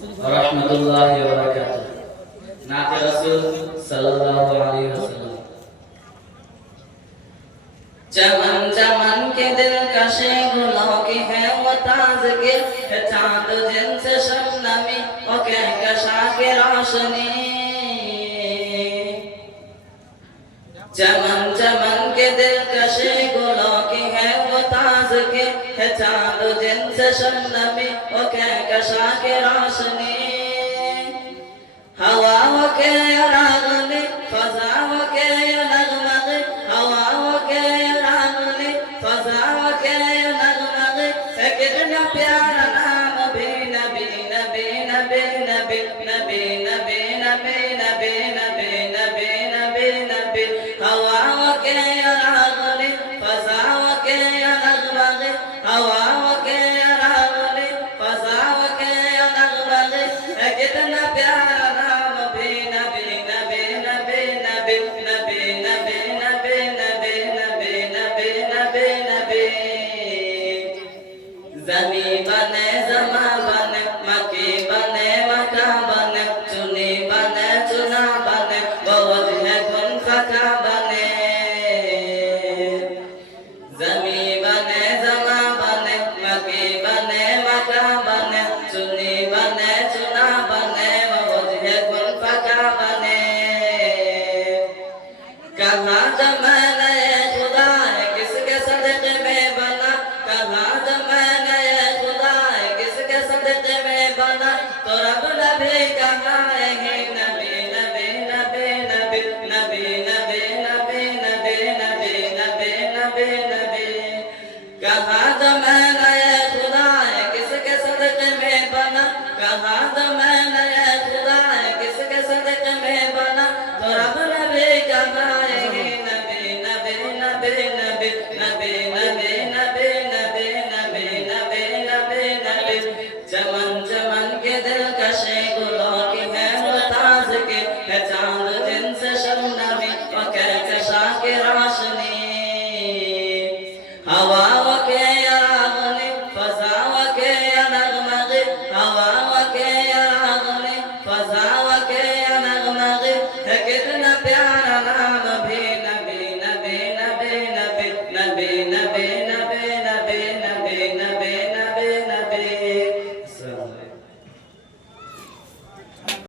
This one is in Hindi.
रहमतुल्लाहि व बरकातुहू। नाते रसूल सल्लल्लाहु अलैहि वसल्लम। चमन चमन के दिलकशे गुलों की है वो ताज़गी, चाँद जिनसे शबनमी वो कहकशा के रोशनी। चमन चमन के दिलकशे गुलों की है वो ताज़गी, चाँद जिनसे शबनमी वो कहकशा के रोशनी। हवाओं के रागने फज़ाओं के नगमगे, हवाओं के रागने फज़ाओं के नगमगे, कितना प्यारा नाम भी नबी नबी नबी नबी नबी नबी नबी नबी नबी नबी नबी नबी। हवाओं के रागने फज़ाओं के नगमगे, हवाओं के रागने फज़ाओं के नगमगे, कितना प्यारा ज़मी बने ज़मा बने, मकी बने मका बने, चुनी बने चुना बने, वो वजह कुन फका बने। ज़मी बने ज़मा बने, मकी बने मका बने, चुनी बने चुना बने, वो वजह कुन फका बने। कहाँ ज़माना ये खुदा है किसके सदक़े में बना, कहाँ ज़माना ये खुदा है किसके सदक़े में बना, तो रब नबी कहाँ है नबी नबी नबी नबी नबी नबी नबी नबी नबी नबी नबी नबी। कहाँ ज़माना ये खुदा है किसके सदक़े में बना, कहाँ ज़माना ये खुदा है किसके सदक़े में बना, तो रब नबी कहाँ है नबी नबी नबी नबी नबी नबी नबी नबी नबी नबी नबी नबी। चमन चमन के दिलकशे गुलों की है वो ताज़गी, है चाँद जिनसे शबनमी वो कहकशा के रोशनी। हवाओं के रागने फज़ाओं के नगमगे, हवाओं के रागने फज़ाओं के नगमगे, कितना प्यारा